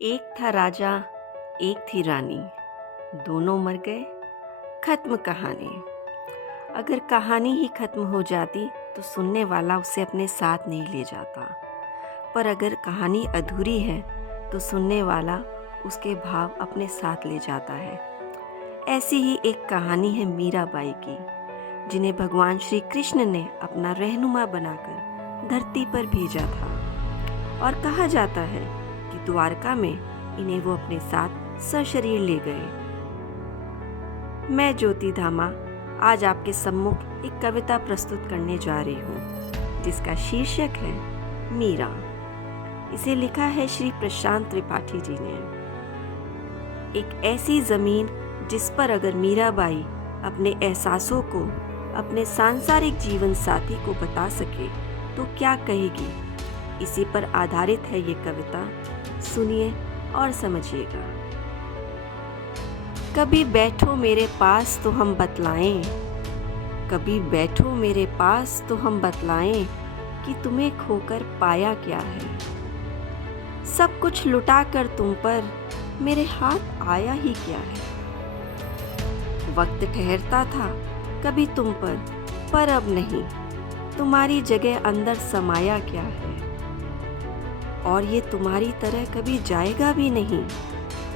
एक था राजा, एक थी रानी, दोनों मर गए, खत्म कहानी। अगर कहानी ही खत्म हो जाती तो सुनने वाला उसे अपने साथ नहीं ले जाता, पर अगर कहानी अधूरी है तो सुनने वाला उसके भाव अपने साथ ले जाता है। ऐसी ही एक कहानी है मीराबाई की, जिन्हें भगवान श्री कृष्ण ने अपना रहनुमा बनाकर धरती पर भेजा था। और कहा जाता है कि द्वारका में इन्हें वो अपने साथ सशरीर ले गए। मैं ज्योति धामा आज आपके सम्मुख एक कविता प्रस्तुत करने जा रही हूँ, जिसका शीर्षक है मीरा। इसे लिखा है श्री प्रशांत त्रिपाठी जी ने। एक ऐसी जमीन जिस पर अगर मीराबाई अपने एहसासों को अपने सांसारिक जीवन साथी को बता सके तो क्या कहेगी, इसी पर आधारित है ये कविता। सुनिए और समझिएगा। कभी बैठो मेरे पास तो हम बतलाएं, कभी बैठो मेरे पास तो हम बतलाएं कि तुम्हें खोकर पाया क्या है। सब कुछ लुटा कर तुम पर मेरे हाथ आया ही क्या है। वक्त ठहरता था कभी तुम पर अब नहीं, तुम्हारी जगह अंदर समाया क्या है। और ये तुम्हारी तरह कभी जाएगा भी नहीं।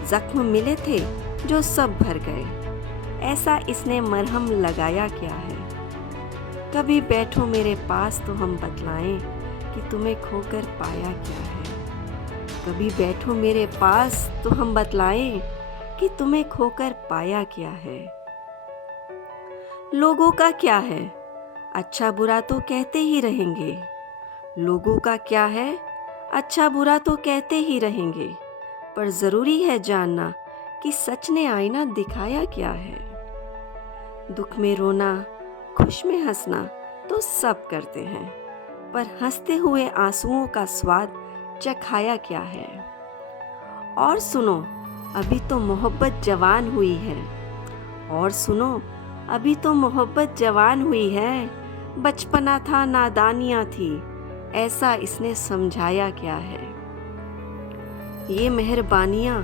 जख्म मिले थे जो सब भर गए, ऐसा इसने मरहम लगाया क्या है। कभी बैठो मेरे पास तो हम बतलाएं कि तुम्हें खोकर पाया क्या है। कभी बैठो मेरे पास तो हम बतलाएं कि तुम्हें खोकर पाया क्या है। लोगों का क्या है, अच्छा बुरा तो कहते ही रहेंगे। लोगों का क्या है, अच्छा बुरा तो कहते ही रहेंगे, पर ज़रूरी है जानना कि सच ने आईना दिखाया क्या है। दुख में रोना, खुश में हंसना तो सब करते हैं, पर हंसते हुए आंसुओं का स्वाद चखाया क्या है। और सुनो, अभी तो मोहब्बत जवान हुई है। और सुनो, अभी तो मोहब्बत जवान हुई है। बचपना था, नादानियाँ थी, ऐसा इसने समझाया क्या है। ये मेहरबानियाँ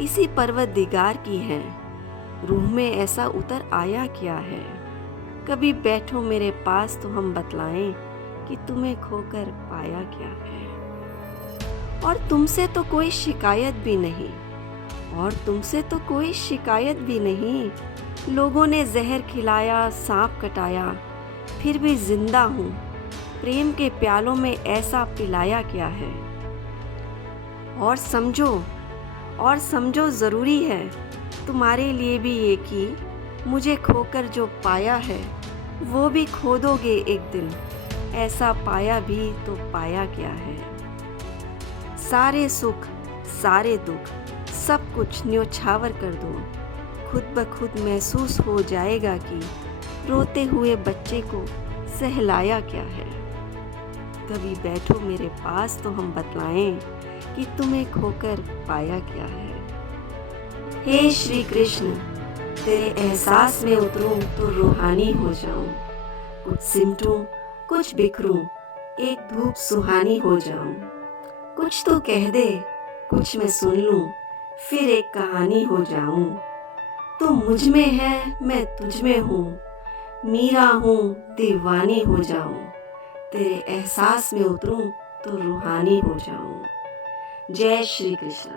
इसी परवरदिगार की हैं, रूह में ऐसा उतर आया क्या है। कभी बैठो मेरे पास तो हम बतलाएं कि तुम्हें खोकर पाया क्या है। और तुमसे तो कोई शिकायत भी नहीं, और तुमसे तो कोई शिकायत भी नहीं। लोगों ने जहर खिलाया, सांप कटाया, फिर भी जिंदा हूँ। प्रेम के प्यालों में ऐसा पिलाया क्या है। और समझो ज़रूरी है तुम्हारे लिए भी ये कि मुझे खोकर जो पाया है वो भी खो दोगे एक दिन। ऐसा पाया भी तो पाया क्या है। सारे सुख सारे दुख सब कुछ न्योछावर कर दो, खुद ब खुद महसूस हो जाएगा कि रोते हुए बच्चे को सहलाया क्या है। कभी बैठो मेरे पास तो हम बतलाएं कि तुम्हें खोकर पाया क्या है। हे श्री कृष्ण, तेरे एहसास में उतरूं तो रूहानी हो जाऊं। कुछ सिमटूं, कुछ बिखरूं, एक धूप सुहानी हो जाऊं। कुछ तो कह दे, कुछ मैं सुन लूं, फिर एक कहानी हो जाऊं। तू मुझ में है, मैं तुझ में हूँ, मीरा हूँ, दीवानी हो जाऊं। तेरे एहसास में उतरूं तो रूहानी हो जाऊं। जय श्री कृष्ण।